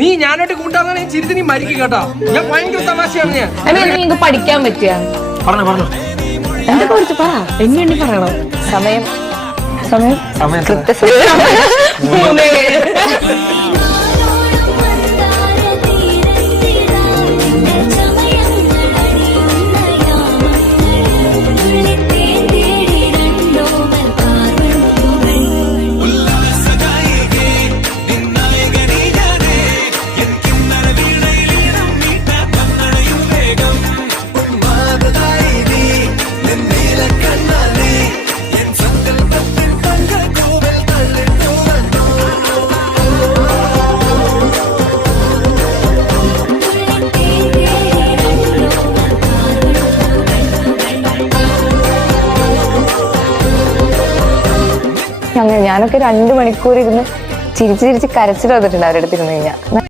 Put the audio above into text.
നീ ഞാനോട്ട് കൂട്ടാന്ന് ചിരിച്ച് നീ മരിക്കും കേട്ടോ. ഞാൻ ഭയങ്കര തമാശയാണ് ഞാൻ. നിങ്ങൾക്ക് പഠിക്കാൻ പറ്റിയ പറഞ്ഞു എന്തൊക്കെ കുറിച്ച് പറ എങ്ങനെ പറയണം. സമയം സമയം സമയം ഞാനൊക്കെ 2 മണിക്കൂർ ഇരുന്ന് ചിരിച്ച് കരച്ചിൽ വന്നിട്ടുണ്ട് അവരുടെ അടുത്ത് ഇരുന്ന് കഴിഞ്ഞാൽ.